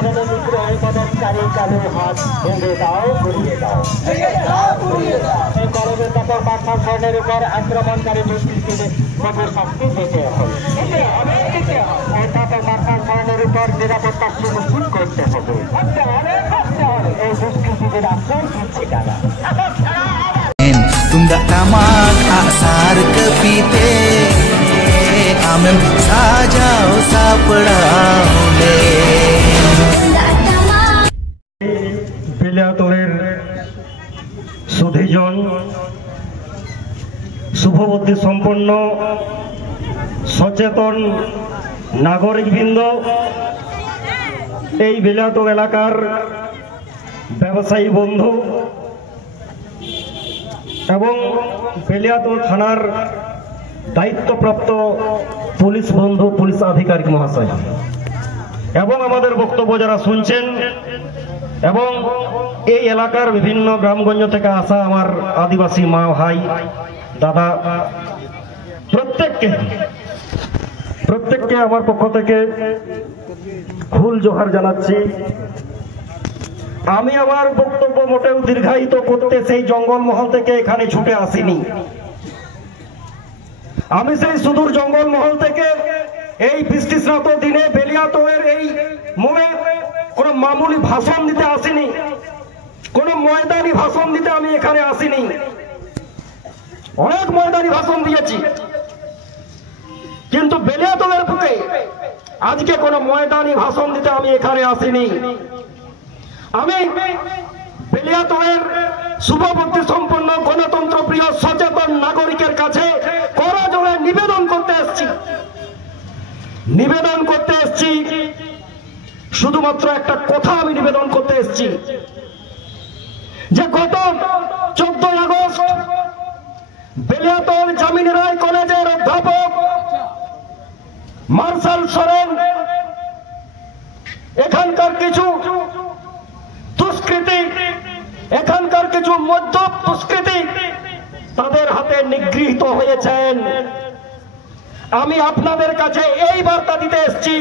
মাননীয় বিগ্রহের পদচারী কালো হাত ভেঙে দাও, ঘুরিয়ে দাও। এই কলেজে তারপর মাথা স্বর্ণের উপর আক্রমণকারী দুষ্কৃতীদের কঠোর শাস্তি দিতে হবে। তারপর মাথা স্বর্ণের উপর নিরাপত্তা সুনিশ্চিত করতে হবে। এই দুষ্কৃতীদের আশ্রয় দিচ্ছে তারা। Tunggak tamak aksar kepite Amen saja usah pedahule বেলিয়াতলের সুধীজন শুভবুদ্ধি সম্পন্ন সচেতন নাগরিকবৃন্দ, এই বেলিয়াতল এলাকার ব্যবসায়ী বন্ধু এবং বেলিয়াতল থানার দায়িত্বপ্রাপ্ত পুলিশ বন্ধু, পুলিশ আধিকারিক মহাশয় এবং আমাদের বক্তব্য যারা শুনছেন এবং এই এলাকার বিভিন্ন গ্রামগঞ্জ থেকে আসা আমার আদিবাসী মা ভাই দাদা, প্রত্যেককে আমার পক্ষ থেকে ফুল জোহার জানাচ্ছি। আমি আমার বক্তব্য মোটেও দীর্ঘায়িত করতে সেই জঙ্গলমহল থেকে এখানে ছুটে আসিনি। আমি সেই সুদূর জঙ্গলমহল থেকে এই বৃষ্টিস্নাত দিনে বেলিয়াতলের এই মোড়ে কোনো মামুলি ভাষণ দিতে আসিনি, কোনো ময়দানি ভাষণ দিতে আমি এখানে আসিনি। অনেক ময়দানি ভাষণ দিয়েছি, কিন্তু বেলিয়াতলের বুকে আজকে কোনো ময়দানি ভাষণ দিতে আমি এখানে আসিনি। আমি বেলিয়াতলের শুভবুদ্ধি সম্পন্ন গণতন্ত্র প্রিয় সচেতন নাগরিকের কাছে করজোড়ে নিবেদন করতে এসেছি। শুধুমাত্র একটা কথা আমি নিবেদন করতে এসেছি যে গত 14 আগস্ট বেলিয়াতল জামিনী রায় কলেজের অধ্যাপক মার্শাল সোরেন এখানকার কিছু দুষ্কৃতী, এখানকার কিছু মদ্যপ দুষ্কৃতী তাদের হাতে নিগৃহীত হয়েছেন। আমি আপনাদের কাছে এই বার্তা দিতে এসেছি,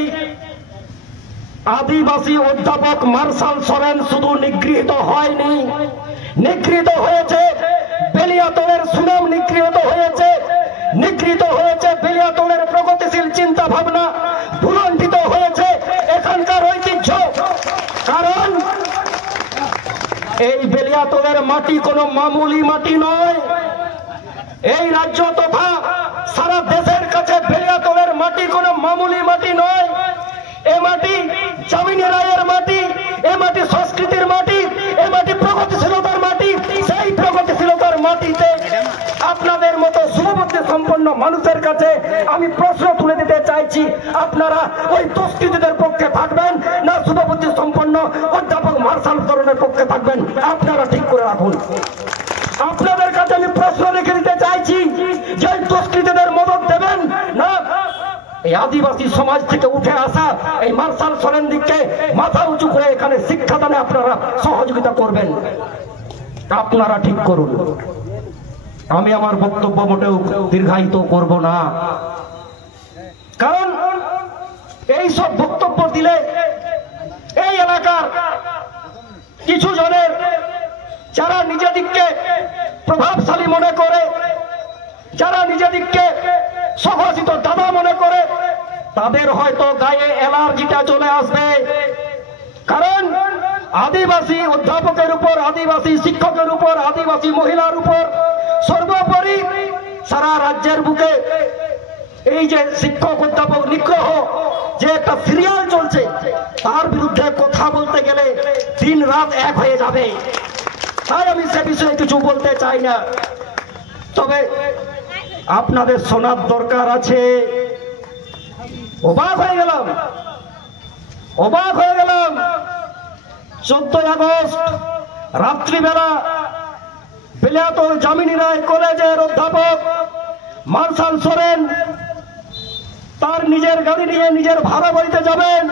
আদিবাসী অধ্যাপক মার্শাল সোরেন শুধু নিগৃহীত হয়নি, নিগৃহীত হয়েছে বেলিয়াতলের সুনাম, নিগৃহীত হয়েছে বেলিয়াতলের প্রগতিশীল চিন্তা ভাবনা, ভুলণ্ঠিত হয়েছে এখানকার ঐতিহ্য। কারণ এই বেলিয়াতলের মাটি কোনো মামুলি মাটি নয়। এই রাজ্য তথা সারা দেশের কাছে বেলিয়াতলের মাটি কোনো মামুলি মাটি নয়। এ মাটি জামিনী রায়ের মাটি, এ মাটি সংস্কৃতির মাটি, এ মাটি প্রগতিশীলতার মাটি। সেই প্রগতিশীলতার মাটিতে আপনাদের মতো শুভবুদ্ধি সম্পন্ন মানুষের কাছে আমি প্রশ্ন তুলে দিতে চাইছি, আপনারা ওই দুষ্কৃতীদের পক্ষে থাকবেন না শুভবুদ্ধি সম্পন্ন অধ্যাপক মার্শাল সোরেনের পক্ষে থাকবেন? আপনারা ঠিক করে রাখুন। আপনাদের কাছে আমি প্রশ্ন রেখে দিতে চাইছি যে দুষ্কৃতীদের মদত দেবেন না এই আদিবাসী সমাজ থেকে উঠে আসা এই মার্শাল সোরেন দিককে মাথা উঁচু করে এখানে শিক্ষাদানে আপনারা সহযোগিতা করবেন? আপনারা ঠিক করুন। আমি আমার বক্তব্য মোটেও দীর্ঘায়িত করব না, কারণ এই সব বক্তব্য দিলে এই এলাকার কিছু জনের যারা নিজেদিককে প্রভাবশালী মনে করে, যারা নিজেদিককে স্বঘোষিত দাদা মনে করে, তাদের হয়তো গায়ে অ্যালার্জিটা চলে আসবে। কারণ আদিবাসী অধ্যাপকের উপর, আদিবাসী শিক্ষকের উপর, আদিবাসী মহিলার উপর, সর্বোপরি সারা রাজ্যের বুকে এই যে শিক্ষক অধ্যাপক নিগ্রহ যে একটা সিরিয়াল চলছে, তার বিরুদ্ধে কথা বলতে গেলে দিন রাত এক হয়ে যাবে। তাই আমি সে বিষয়ে কিছু বলতে চাই না। তবে আপনাদের শোনার দরকার আছে। অবাক হয়ে গেলাম 14 আগস্ট রাত্রিবেলা বেলিয়াতল জামিনী রায় কলেজের অধ্যাপক মার্শাল সোরেন তার নিজের গাড়ি নিয়ে নিজের ভাড়া বাড়িতে যাবেন,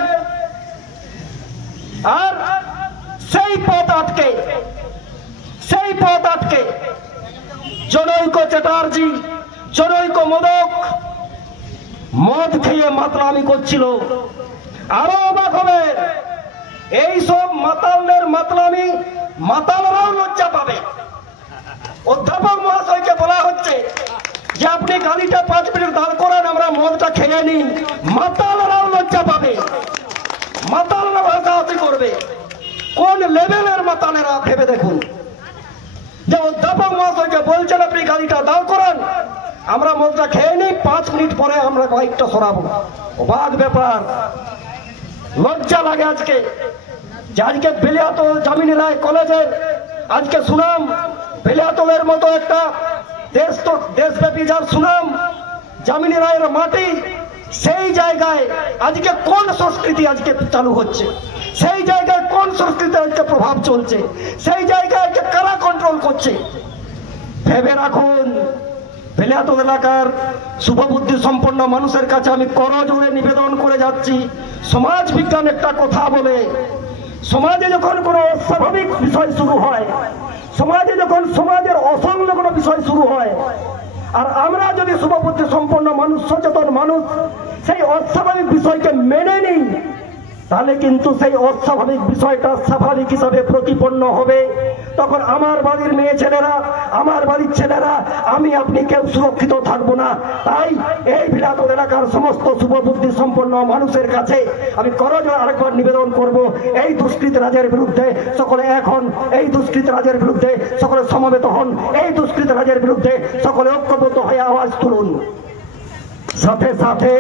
আর সেই পথ আটকে জনৈক চ্যাটার্জি, জনৈক মদক মদ খেয়ে মাতলামি করছিল। আরো অবাক হবে, মাতলামি মাতালরাও লজ্জা পাবে। অধ্যাপক মহাশয়কে বলা হচ্ছে যে আপনি গাড়িটা 5 মিনিট দাঁড় করান, আমরা মদটা খেয়ে নিই। মাতালরাও লজ্জা পাবে, মাতালরা হাসাহাসি করবে। কোন লেভেলের মাতালেরা ভেবে দেখুন, যে অধ্যাপক মহাশয়কে বলছেন আপনি গাড়িটা দাঁড় করান, আমরা মদটা খেয়ে নিই, 5 মিনিট পরে আমরা বাইকটা সরাবো। অবাক ব্যাপার, লজ্জা লাগে আজকে যে আজকে বেলিয়াতল জামিনী রায় কলেজের আজকে সুনাম, বেলিয়াতলের মতো একটা দেশব্যাপী যার সুনাম, জামিনী রায়ের মাটি, সেই জায়গায় আজকে কোন সংস্কৃতি আজকে চালু হচ্ছে, সেই জায়গায় কোন সংস্কৃতি আজকে প্রভাব চলছে, সেই জায়গায় আজকে কারা কন্ট্রোল করছে। ভেবে রাখুন, বেলিয়াতল এলাকার শুভবুদ্ধি সম্পন্ন মানুষের কাছে আমি করজোড়ে নিবেদন করে যাচ্ছি, সমাজ বিজ্ঞান একটা কথা বলে, সমাজে যখন কোনো অস্বাভাবিক বিষয় শুরু হয়, সমাজে যখন সমাজের অসংলগ্ন কোনো বিষয় শুরু হয়, আর আমরা যদি শুভবুদ্ধি সম্পন্ন মানুষ, সচেতন মানুষ সেই অস্বাভাবিক বিষয়কে মেনে নিই, তাহলে কিন্তু সেই অস্বাভাবিক বিষয়টা স্বাভাবিক হিসাবে প্রতিপন্ন হবে। তখন আমার বাড়ির মেয়ে ছেলেরা, আমার বাড়ির ছেলেরা, আমি আপনি কেউ সুরক্ষিত থাকবো না। তাই এই বেলিয়াতল এলাকার সমস্ত শুভবুদ্ধি সম্পন্ন মানুষের কাছে আমি করজোড়ে আরেকবার নিবেদন করব, এই দুষ্কৃত রাজের বিরুদ্ধে সকলে এখন, এই দুষ্কৃত রাজের বিরুদ্ধে সকলে সমবেত হন, এই দুষ্কৃত রাজের বিরুদ্ধে সকলে ঐক্যবদ্ধ হয়ে আওয়াজ তুলুন। সাথে সাথে